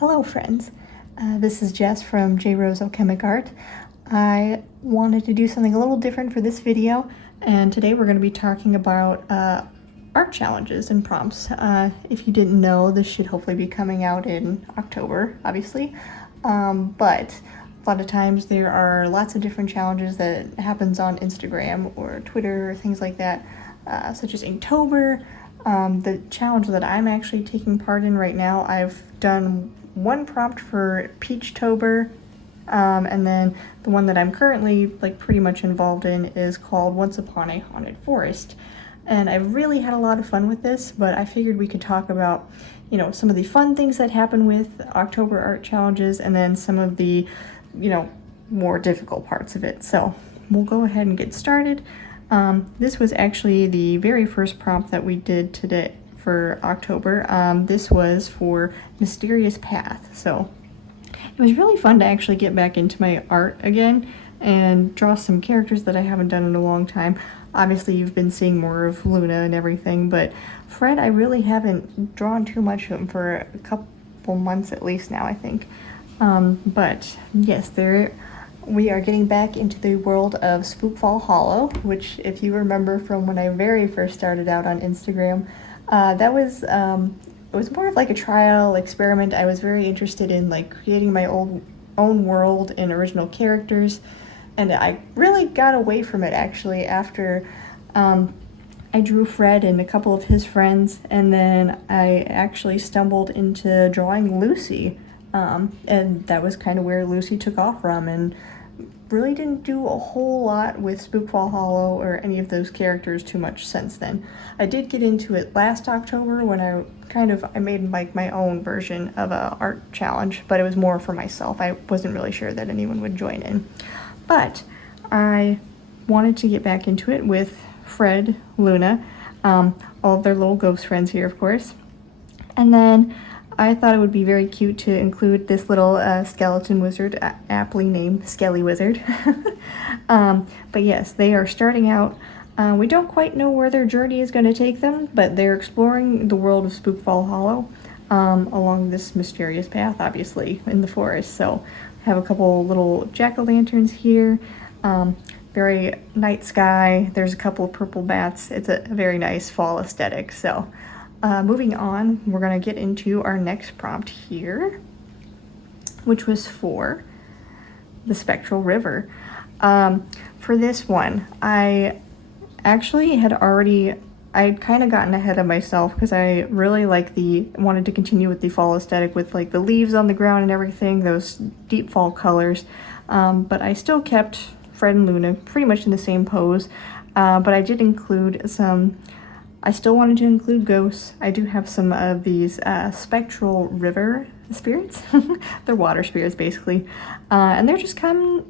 Hello friends, this is Jess from J Rose Alchemic Art. I wanted to do something a little different for this video, and today we're going to be talking about art challenges and prompts. If you didn't know, this should hopefully be coming out in October, obviously, but a lot of times there are lots of different challenges that happens on Instagram or Twitter or things like that, such as Inktober. The challenge that I'm actually taking part in right now, I've done one prompt for Peachtober, and then the one that I'm currently pretty much involved in is called Once Upon a Haunted Forest. And I've really had a lot of fun with this, but I figured we could talk about, some of the fun things that happen with October art challenges and then some of the, more difficult parts of it. So we'll go ahead and get started. This was actually the very first prompt that we did today for October. This was for Mysterious Path. So it was really fun to actually get back into my art again and draw some characters that I haven't done in a long time. Obviously you've been seeing more of Luna and everything, but Fred, I really haven't drawn too much of him for a couple months at least now, I think. But yes, we are getting back into the world of Spookfall Hollow, which, if you remember from when I very first started out on Instagram, it was more of like a trial experiment. I was very interested in creating my own world and original characters, and I really got away from it actually after I drew Fred and a couple of his friends, and then I actually stumbled into drawing Lucy, and that was kind of where Lucy took off from, and really didn't do a whole lot with Spookfall Hollow or any of those characters too much since then. I did get into it last October when I made my own version of a art challenge, but it was more for myself. I wasn't really sure that anyone would join in. But I wanted to get back into it with Fred, Luna, all of their little ghost friends here, of course. And then I thought it would be very cute to include this little skeleton wizard, aptly named Skelly Wizard. But yes, they are starting out. We don't quite know where their journey is going to take them, but they're exploring the world of Spookfall Hollow along this mysterious path, obviously, in the forest. So I have a couple little jack-o'-lanterns here, very night sky. There's a couple of purple bats. It's a very nice fall aesthetic. So moving on, we're going to get into our next prompt here, which was for the Spectral River. For this one, I actually I'd kind of gotten ahead of myself because I really wanted to continue with the fall aesthetic with the leaves on the ground and everything, those deep fall colors. But I still kept Fred and Luna pretty much in the same pose, but I did include I still wanted to include ghosts. I do have some of these spectral river spirits. They're water spirits, basically. And they're just coming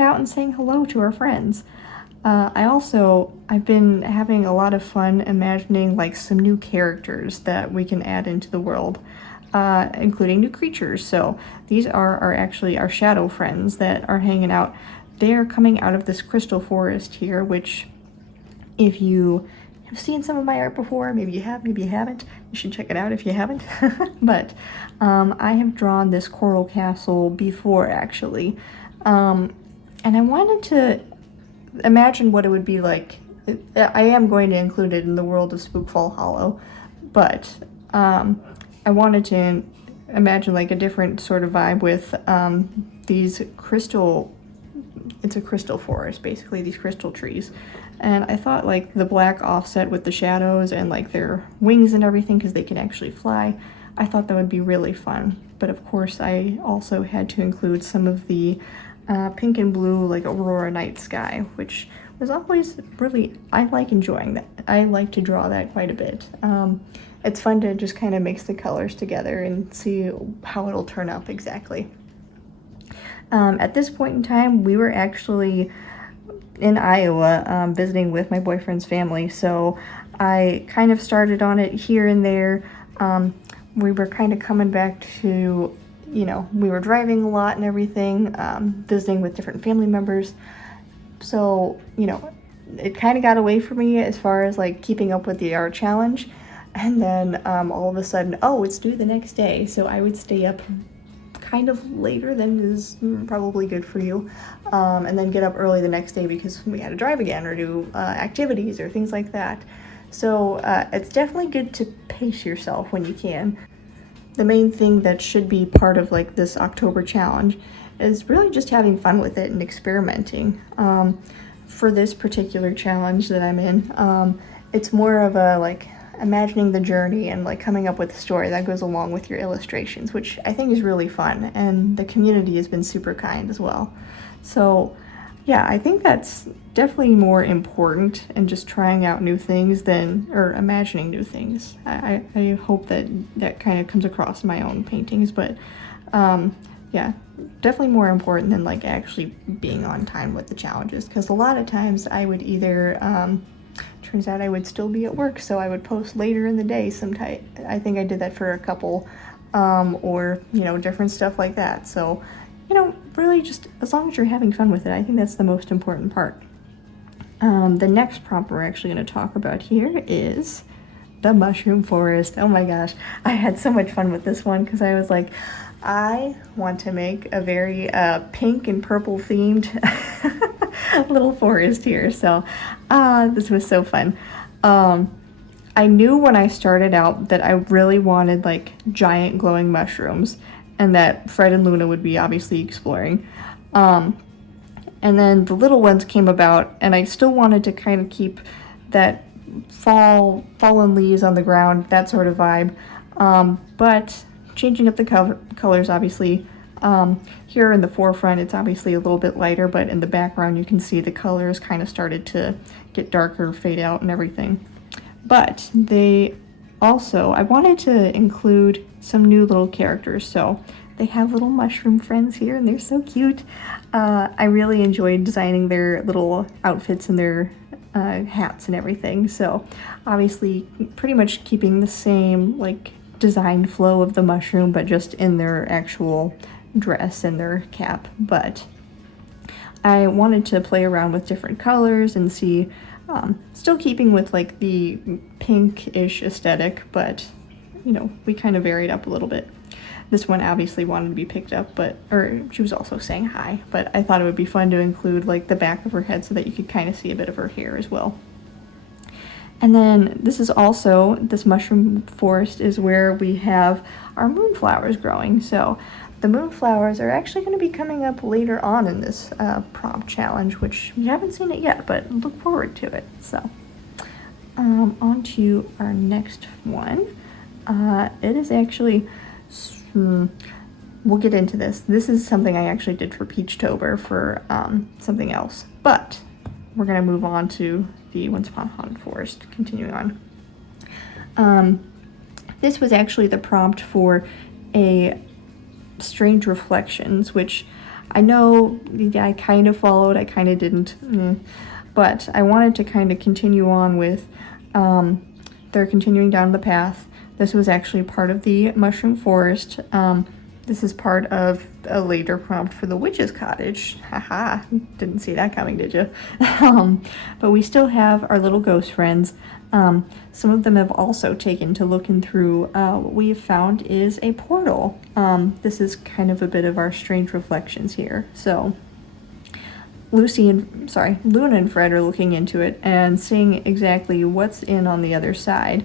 out and saying hello to our friends. I've been having a lot of fun imagining some new characters that we can add into the world, including new creatures. So these are actually our shadow friends that are hanging out. They are coming out of this crystal forest here, which, if you have seen some of my art before, maybe you have, maybe you haven't, you should check it out if you haven't. But I have drawn this coral castle before, actually, and I wanted to imagine what it would be like. I am going to include it in the world of Spookfall Hollow, but I wanted to imagine a different sort of vibe with these it's a crystal forest, basically, these crystal trees. And I thought the black offset with the shadows and their wings and everything, because they can actually fly, I thought that would be really fun. But of course I also had to include some of the pink and blue aurora night sky, which was always really, I like enjoying that. I like to draw that quite a bit. It's fun to just kind of mix the colors together and see how it'll turn up exactly. At this point in time, we were actually in Iowa visiting with my boyfriend's family, so I kind of started on it here and there. We were kind of coming back to, we were driving a lot and everything, visiting with different family members, so it kind of got away from me as far as keeping up with the art challenge. And then all of a sudden, oh, it's due the next day, so I would stay up kind of later than is probably good for you, and then get up early the next day because we had to drive again or do activities or things like that. So it's definitely good to pace yourself when you can. The main thing that should be part of like this October challenge is really just having fun with it and experimenting. For this particular challenge that I'm in, it's more of a like imagining the journey and like coming up with a story that goes along with your illustrations, which I think is really fun, and the community has been super kind as well. So yeah, I think that's definitely more important in just trying out new things than, or imagining new things. I hope that that kind of comes across in my own paintings, but yeah, definitely more important than like actually being on time with the challenges, because a lot of times I would either, turns out I would still be at work, so I would post later in the day sometime. I think I did that for a couple, or, you know, different stuff like that. So, you know, really just as long as you're having fun with it, I think that's the most important part. The next prompt we're actually going to talk about here is the mushroom forest. Oh my gosh, I had so much fun with this one because I was like, I want to make a very pink and purple themed little forest here. So this was so fun. I knew when I started out that I really wanted like giant glowing mushrooms, and that Fred and Luna would be obviously exploring. And then the little ones came about, and I still wanted to kind of keep that fallen leaves on the ground, that sort of vibe. But changing up the colors, obviously. Here in the forefront, it's obviously a little bit lighter, but in the background, you can see the colors kind of started to get darker, fade out, and everything. But they also, I wanted to include some new little characters, so they have little mushroom friends here, and they're so cute. I really enjoyed designing their little outfits and their hats and everything, so obviously pretty much keeping the same like design flow of the mushroom, but just in their actual dress and their cap. But I wanted to play around with different colors and see, still keeping with like the pink-ish aesthetic, but you know, we kind of varied up a little bit. This one obviously wanted to be picked up, or she was also saying hi, but I thought it would be fun to include like the back of her head so that you could kind of see a bit of her hair as well. And then this is also, this mushroom forest is where we have our moonflowers growing. So the moonflowers are actually going to be coming up later on in this prompt challenge, which we haven't seen it yet, but look forward to it. So on to our next one. It is actually, we'll get into this. This is something I actually did for Peachtober for something else, but we're going to move on to the Once Upon a Haunted Forest, continuing on. This was actually the prompt for a Strange Reflections, which I know I kind of followed, I kind of didn't, but I wanted to kind of continue on with, they're continuing down the path. This was actually part of the Mushroom Forest. This is part of a later prompt for the Witch's Cottage. Haha, didn't see that coming, did you? But we still have our little ghost friends. Some of them have also taken to looking through what we have found is a portal. This is kind of a bit of our Strange Reflections here. So Luna and Fred are looking into it and seeing exactly what's in on the other side,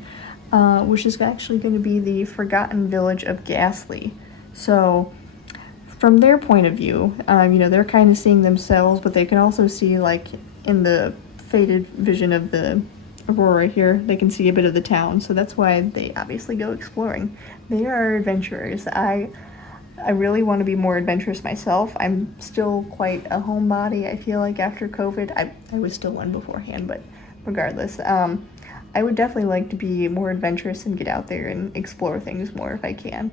which is actually going to be the Forgotten Village of Ghastly. So from their point of view, you know, they're kind of seeing themselves, but they can also see, like, in the faded vision of the aurora here, they can see a bit of the town. So that's why they obviously go exploring. They are adventurers. I really want to be more adventurous myself. I'm still quite a homebody, I feel like, after COVID. I was still one beforehand, but regardless, I would definitely like to be more adventurous and get out there and explore things more if I can.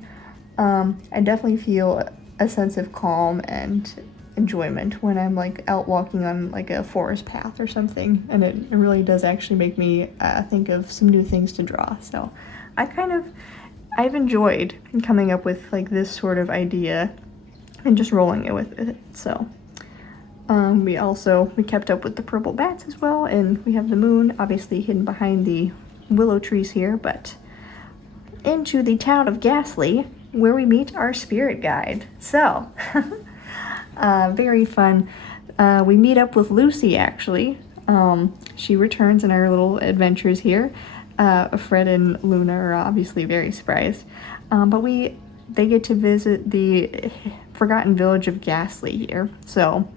I definitely feel a sense of calm and enjoyment when I'm like out walking on like a forest path or something, and it really does actually make me think of some new things to draw. So I've enjoyed coming up with like this sort of idea and just rolling it with it. So we kept up with the purple bats as well, and we have the moon obviously hidden behind the willow trees here. But into the town of Ghastly, where we meet our spirit guide. So, very fun. We meet up with Lucy, actually. She returns in our little adventures here. Fred and Luna are obviously very surprised. But they get to visit the forgotten village of Ghastly here. So,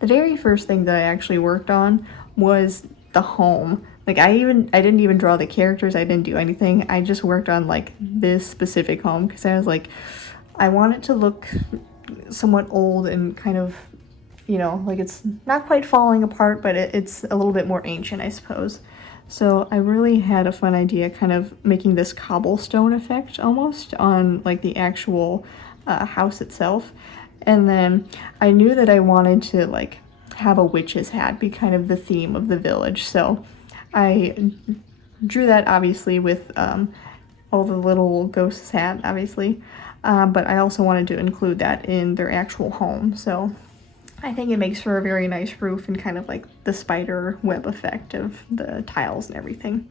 the very first thing that I actually worked on was the home. Like, I didn't even draw the characters, I didn't do anything. I just worked on like this specific home because I was like, I want it to look somewhat old and kind of, you know, like it's not quite falling apart, but it's a little bit more ancient, I suppose. So I really had a fun idea kind of making this cobblestone effect almost on like the actual house itself. And then I knew that I wanted to like have a witch's hat be kind of the theme of the village. So I drew that obviously with all the little ghosts' hat, obviously. But I also wanted to include that in their actual home. So I think it makes for a very nice roof and kind of like the spider web effect of the tiles and everything.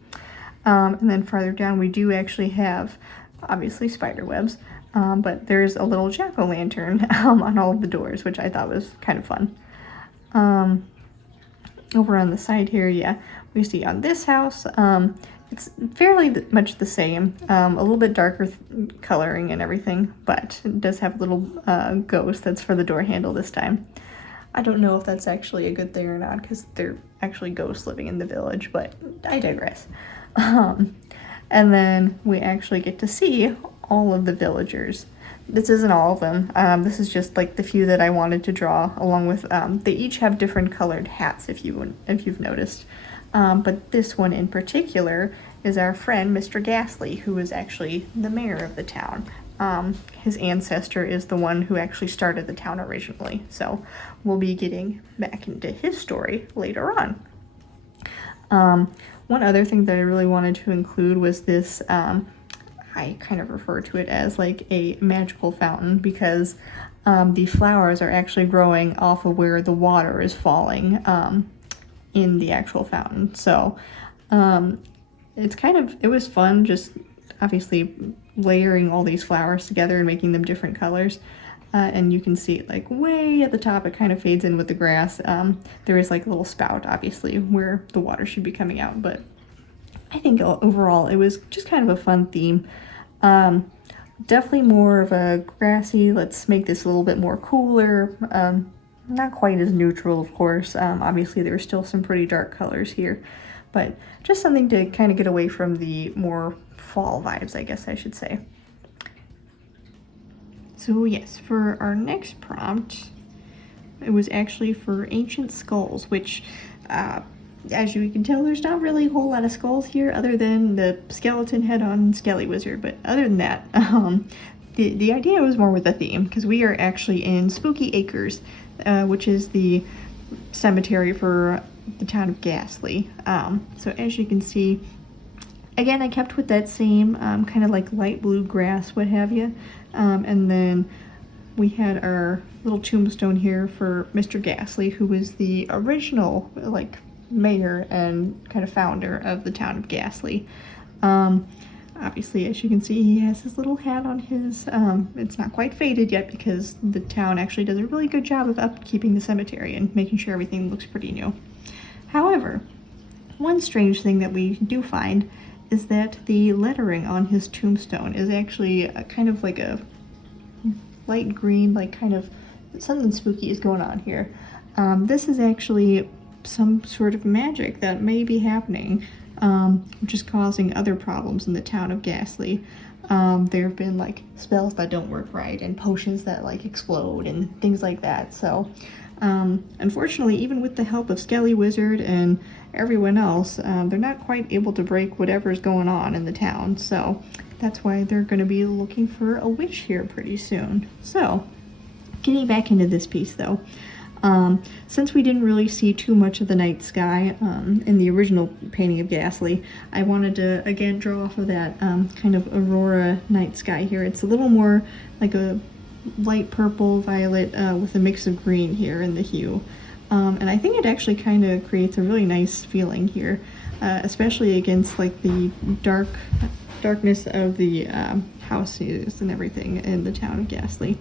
And then farther down we do actually have obviously spider webs, but there's a little jack-o'-lantern on all of the doors, which I thought was kind of fun. Over on the side here, yeah, we see on this house, it's fairly much the same, a little bit darker coloring and everything, but it does have a little ghost that's for the door handle this time. I don't know if that's actually a good thing or not, because they're actually ghosts living in the village, but I digress. And then we actually get to see all of the villagers. This isn't all of them. This is just like the few that I wanted to draw, along with, they each have different colored hats, if you've noticed. But this one in particular is our friend, Mr. Ghastly, who is actually the mayor of the town. His ancestor is the one who actually started the town originally, so we'll be getting back into his story later on. One other thing that I really wanted to include was this, I kind of refer to it as like a magical fountain, because the flowers are actually growing off of where the water is falling in the actual fountain. So it was fun just obviously layering all these flowers together and making them different colors. And you can see like way at the top it kind of fades in with the grass. There is like a little spout obviously where the water should be coming out, but I think overall it was just kind of a fun theme. Definitely more of a grassy, let's make this a little bit more cooler. Not quite as neutral, of course. Obviously there are still some pretty dark colors here, but just something to kind of get away from the more fall vibes, I guess I should say. So yes, for our next prompt, it was actually for ancient skulls, which, as you can tell, there's not really a whole lot of skulls here other than the skeleton head on Skelly Wizard. But other than that, the idea was more with the theme, because we are actually in Spooky Acres, which is the cemetery for the town of Ghastly. So as you can see, again, I kept with that same kind of like light blue grass, what have you. And then we had our little tombstone here for Mr. Ghastly, who was the original like mayor and kind of founder of the town of Ghastly. Obviously, as you can see, he has his little hat on his, it's not quite faded yet because the town actually does a really good job of upkeeping the cemetery and making sure everything looks pretty new. However, one strange thing that we do find is that the lettering on his tombstone is actually kind of like a light green, like kind of something spooky is going on here. This is actually some sort of magic that may be happening, which is causing other problems in the town of Ghastly. There have been like spells that don't work right and potions that like explode and things like that. So unfortunately, even with the help of Skelly Wizard and everyone else, they're not quite able to break whatever's going on in the town. So that's why they're going to be looking for a witch here pretty soon. So getting back into this piece though, since we didn't really see too much of the night sky in the original painting of Ghastly, I wanted to again draw off of that kind of aurora night sky here. It's a little more like a light purple violet with a mix of green here in the hue. And I think it actually kind of creates a really nice feeling here, especially against like the dark darkness of the houses and everything in the town of Ghastly.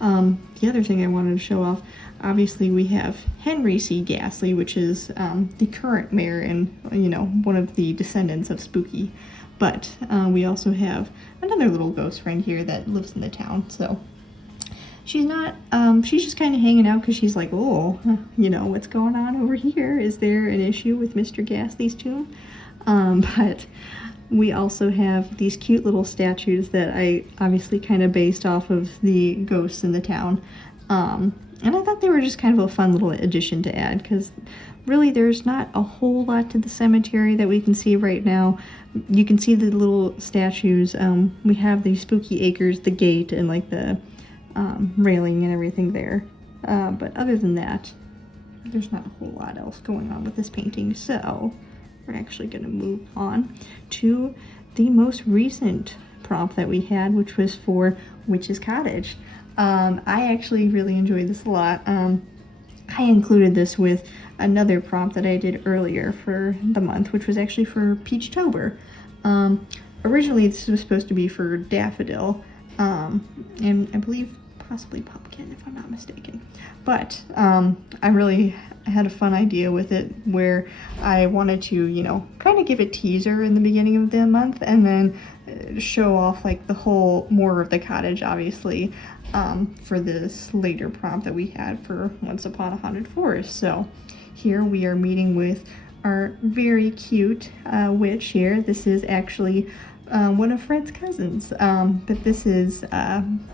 The other thing I wanted to show off, obviously we have Henry C. Ghastly, which is the current mayor and, you know, one of the descendants of Spooky. But we also have another little ghost friend here that lives in the town, so she's not, she's just kind of hanging out because she's like, oh, you know, what's going on over here? Is there an issue with Mr. Ghastly's tomb? But we also have these cute little statues that I obviously kind of based off of the ghosts in the town. And I thought they were just kind of a fun little addition to add, because really there's not a whole lot to the cemetery that we can see right now. You can see the little statues. We have the Spooky Acres, the gate, and like the railing and everything there. But other than that, there's not a whole lot else going on with this painting. So we're actually going to move on to the most recent prompt that we had, which was for Witch's Cottage. I actually really enjoyed this a lot. I included this with another prompt that I did earlier for the month, which was actually for Peachtober. Originally this was supposed to be for Daffodil, and I believe possibly Pumpkin, if I'm not mistaken. But I really had a fun idea with it, where I wanted to, you know, kind of give a teaser in the beginning of the month, and then show off like the whole, more of the cottage, obviously, for this later prompt that we had for Once Upon a Haunted Forest. So here we are meeting with our very cute witch here. This is actually one of Fred's cousins, but this is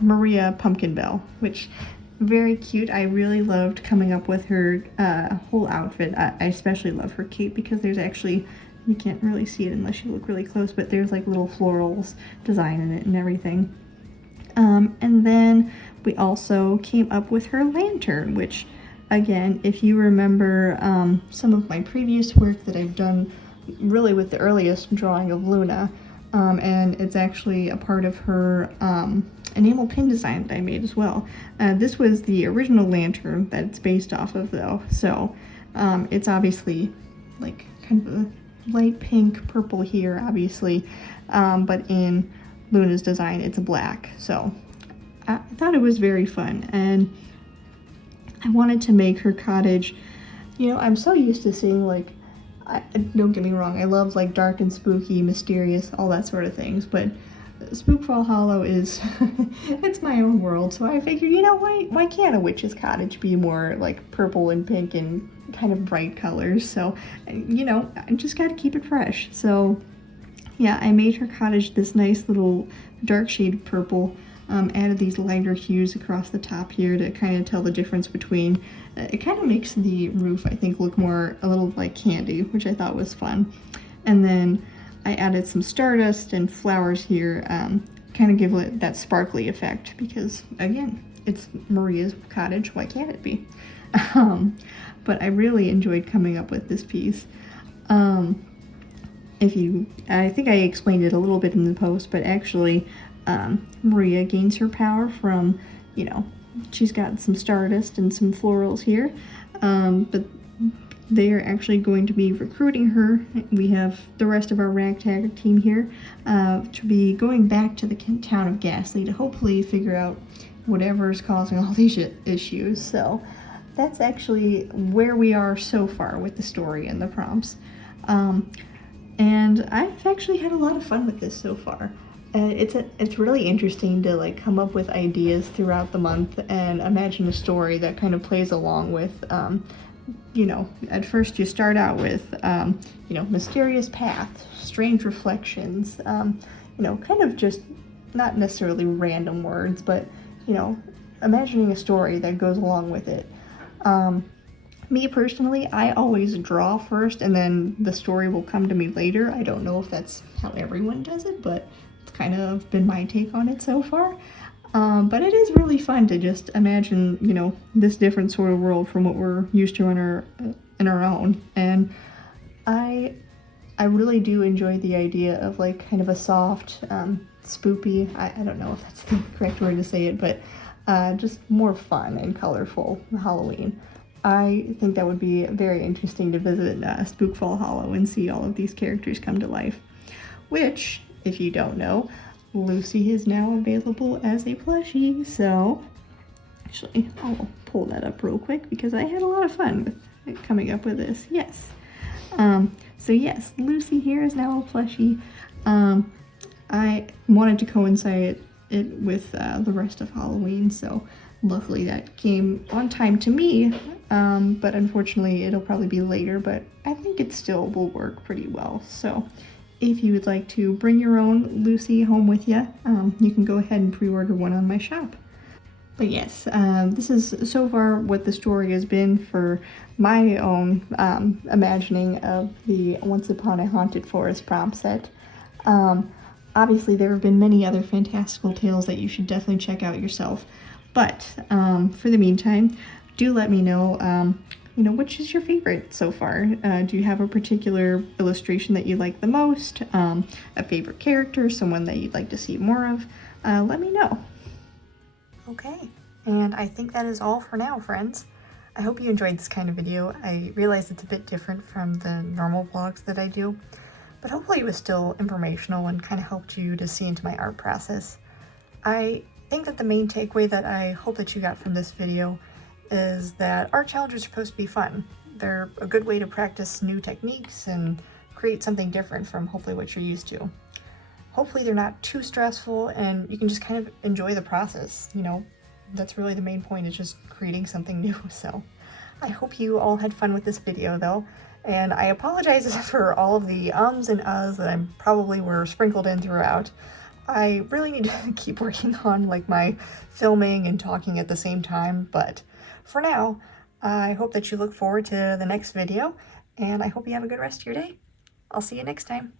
Maria Pumpkinbell, which very cute. I really loved coming up with her whole outfit. I especially love her cape, because there's actually, you can't really see it unless you look really close, but there's like little florals design in it and everything. And then we also came up with her lantern, which, again, if you remember some of my previous work that I've done really with the earliest drawing of Luna, and it's actually a part of her enamel pin design that I made as well. This was the original lantern that it's based off of, though, so it's obviously like kind of a light pink purple here, obviously, but in Luna's design it's black. So I thought it was very fun, and I wanted to make her cottage, you know, I'm so used to seeing like, don't get me wrong, I love like dark and spooky, mysterious, all that sort of things, but Spookfall Hollow is, it's my own world, so I figured, you know, why can't a witch's cottage be more like purple and pink and kind of bright colors? So, you know, I just gotta keep it fresh. So yeah, I made her cottage this nice little dark shade of purple, added these lighter hues across the top here to kind of tell the difference between, it kind of makes the roof, I think, look more a little like candy, which I thought was fun. And then I added some stardust and flowers here, kind of give it that sparkly effect, because again, it's Maria's cottage, why can't it be? But I really enjoyed coming up with this piece. I think I explained it a little bit in the post, but actually Maria gains her power from, you know, she's got some stardust and some florals here, but they are actually going to be recruiting her. We have the rest of our ragtag team here to be going back to the town of Ghastly to hopefully figure out whatever is causing all these issues. So that's actually where we are so far with the story and the prompts. And I've actually had a lot of fun with this so far. It's really interesting to like come up with ideas throughout the month and imagine a story that kind of plays along with, you know, at first you start out with, you know, mysterious path, strange reflections, you know, kind of just not necessarily random words, but, you know, imagining a story that goes along with it. Me personally, I always draw first and then the story will come to me later. I don't know if that's how everyone does it, but it's kind of been my take on it so far. But it is really fun to just imagine, you know, this different sort of world from what we're used to in our own. And I really do enjoy the idea of like kind of a soft, spoopy, I don't know if that's the correct word to say it, but just more fun and colorful Halloween. I think that would be very interesting to visit Spookfall Hollow and see all of these characters come to life. Which, if you don't know, Lucy is now available as a plushie, so actually I'll pull that up real quick because I had a lot of fun with coming up with this. Yes. So yes, Lucy here is now a plushie. I wanted to coincide it with the rest of Halloween, so luckily that came on time to me, but unfortunately it'll probably be later, but I think it still will work pretty well. So if you would like to bring your own Lucy home with you, you can go ahead and pre-order one on my shop. But yes, this is so far what the story has been for my own imagining of the Once Upon a Haunted Forest prompt set. Obviously, there have been many other fantastical tales that you should definitely check out yourself. But for the meantime, do let me know, which is your favorite so far? Do you have a particular illustration that you like the most? A favorite character, someone that you'd like to see more of? Let me know. Okay, and I think that is all for now, friends. I hope you enjoyed this kind of video. I realize it's a bit different from the normal vlogs that I do, but hopefully it was still informational and kind of helped you to see into my art process. I think that the main takeaway that I hope that you got from this video is that art challenges are supposed to be fun. They're a good way to practice new techniques and create something different from hopefully what you're used to. Hopefully they're not too stressful and you can just kind of enjoy the process. That's really the main point, is just creating something new. So I hope you all had fun with this video though. And I apologize for all of the ums and uhs that I probably were sprinkled in throughout. I really need to keep working on my filming and talking at the same time. But for now, I hope that you look forward to the next video and I hope you have a good rest of your day. I'll see you next time.